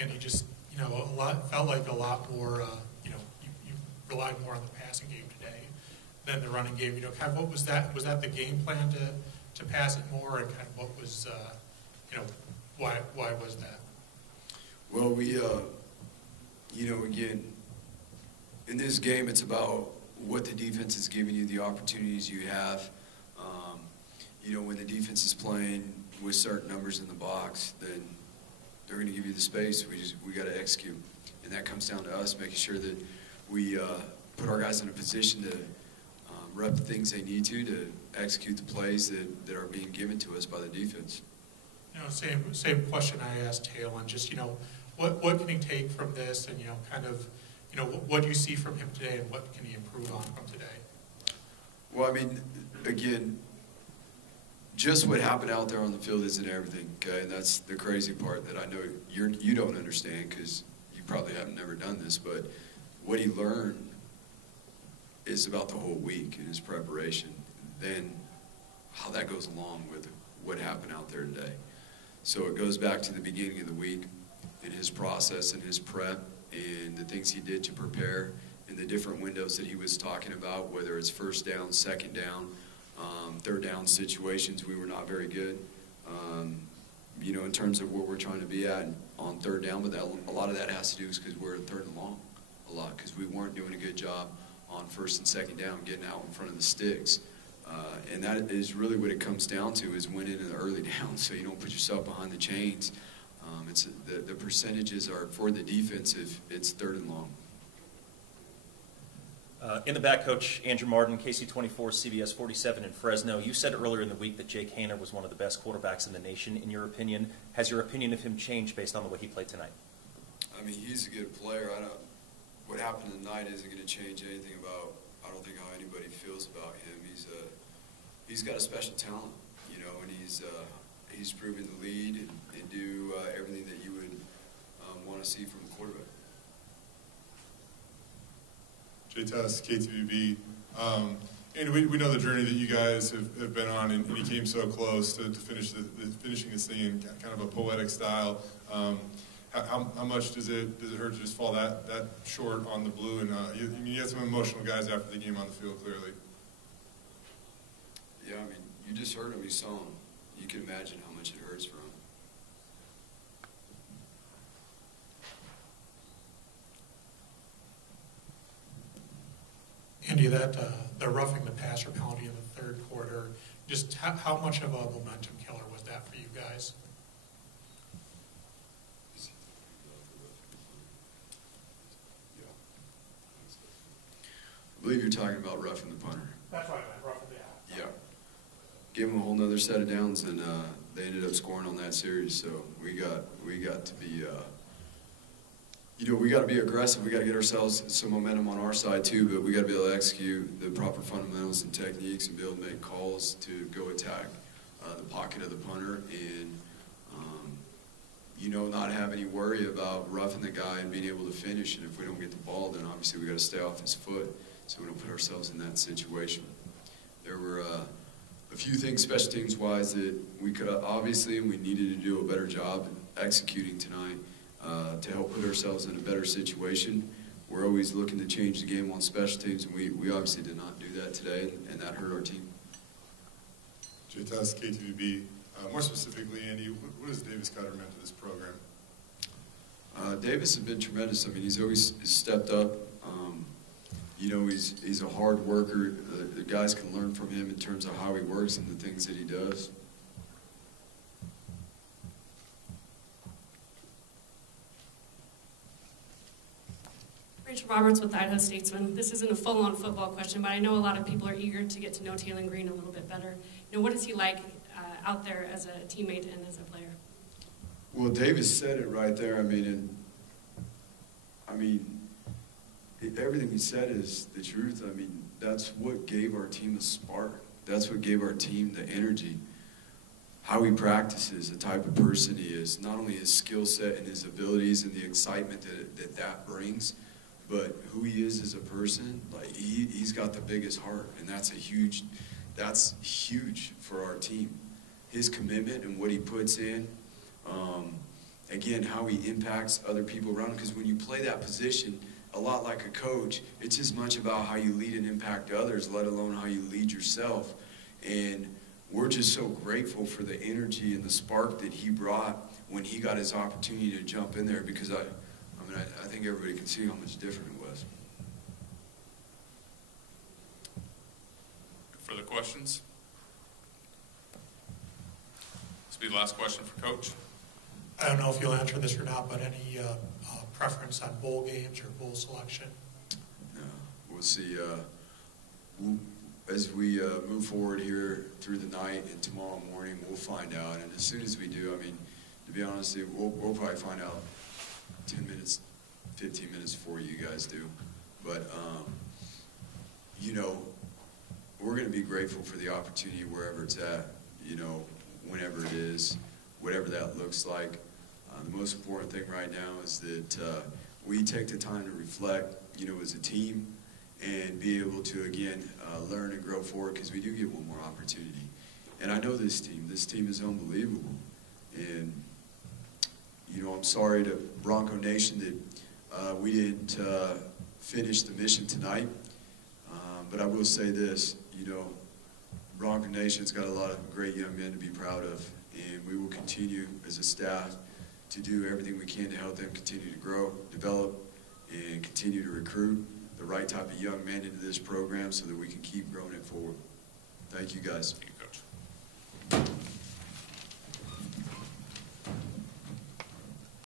and he just, felt like a lot more, you relied more on the passing game today than the running game. Kind of what was that? Was that the game plan to pass it more, and kind of what was, why was that? Well, we, again, in this game, it's about what the defense is giving you, the opportunities you have. When the defense is playing with certain numbers in the box, then they're going to give you the space. We got to execute, and that comes down to us making sure that we put our guys in a position to rep the things they need to execute the plays that are being given to us by the defense. Same question I asked Taylor. Just what can he take from this, and what do you see from him today, and what can he improve on from today? Well, I mean, again, just what happened out there on the field isn't everything, okay? And that's the crazy part that I know you don't understand, because you probably have never done this, but what he learned is about the whole week in his preparation, then how that goes along with what happened out there today. So it goes back to the beginning of the week and his process and his prep and the things he did to prepare and the different windows that he was talking about, whether it's first down, second down, third down situations. We were not very good, in terms of where we're trying to be at on third down, but a lot of that has to do is because we're in third and long a lot, because we weren't doing a good job on first and second down, getting out in front of the sticks. And that is really what it comes down to, is winning in the early down, so you don't put yourself behind the chains. The percentages are for the defensive, it's third and long. In the back, Coach Andrew Martin, KC24, CBS 47 in Fresno. You said earlier in the week that Jake Haener was one of the best quarterbacks in the nation, in your opinion. Has your opinion of him changed based on the way he played tonight? I mean, he's a good player. What happened tonight isn't going to change anything about, I don't think, how anybody feels about him. He's got a special talent, and he's proven to lead and do everything that you would want to see from a quarterback. Jay Tuss, KTVB. And we know the journey that you guys have been on, and you came so close to finishing this thing in kind of a poetic style. How much does it hurt to just fall that short on the blue? And you had some emotional guys after the game on the field, clearly. Yeah, I mean, you just heard him, you saw him. You can imagine how much it hurts for him. Andy, the roughing the passer penalty in the third quarter, just how much of a momentum killer was that for you guys? I believe you're talking about roughing the punter. That's right, roughing the Yeah. Give them a whole nother set of downs, and they ended up scoring on that series. So we got to be, we got to be aggressive. We got to get ourselves some momentum on our side too, but we got to be able to execute the proper fundamentals and techniques and be able to make calls to go attack the pocket of the punter and, not have any worry about roughing the guy and being able to finish. And if we don't get the ball, then obviously we got to stay off his foot so we don't put ourselves in that situation. There were a few things special teams wise that we could obviously, we needed to do a better job executing tonight to help put ourselves in a better situation. We're always looking to change the game on special teams, and we obviously did not do that today, and that hurt our team. Jay Tuss, KTVB. More specifically, Andy, what has Davis Cutter meant to this program? Davis has been tremendous. I mean, he's always stepped up. He's a hard worker. The guys can learn from him in terms of how he works and the things that he does. Rachel Roberts with the Idaho Statesman. This isn't a full-on football question, but I know a lot of people are eager to get to know Taylor Green a little bit better. What is he like out there as a teammate and as a player? Well, Davis said it right there. Everything he said is the truth. I mean, that's what gave our team a spark. That's what gave our team the energy. How he practices, the type of person he is, not only his skill set and his abilities and the excitement that brings, but who he is as a person. Like he's got the biggest heart, and that's huge for our team. His commitment and what he puts in, again, how he impacts other people around him. Because when you play that position, a lot like a coach, it's as much about how you lead and impact others, let alone how you lead yourself. And we're just so grateful for the energy and the spark that he brought when he got his opportunity to jump in there, because I think everybody can see how much different it was. Further questions? This will be the last question for Coach. I don't know if you'll answer this or not, but any preference on bowl games or bowl selection? No, we'll see. As we move forward here through the night and tomorrow morning, we'll find out. And as soon as we do, I mean, to be honest, we'll probably find out 10 minutes, 15 minutes before you guys do. But, you know, we're going to be grateful for the opportunity wherever it's at, you know, whenever it is, whatever that looks like. The most important thing right now is that we take the time to reflect, you know, as a team, and be able to, again, learn and grow forward, because we do get one more opportunity. And I know this team is unbelievable. And, you know, I'm sorry to Bronco Nation that we didn't finish the mission tonight. But I will say this, you know, Bronco Nation's got a lot of great young men to be proud of, and we will continue as a staff to do everything we can to help them continue to grow, develop, and continue to recruit the right type of young men into this program so that we can keep growing it forward. Thank you, guys. Thank you, Coach.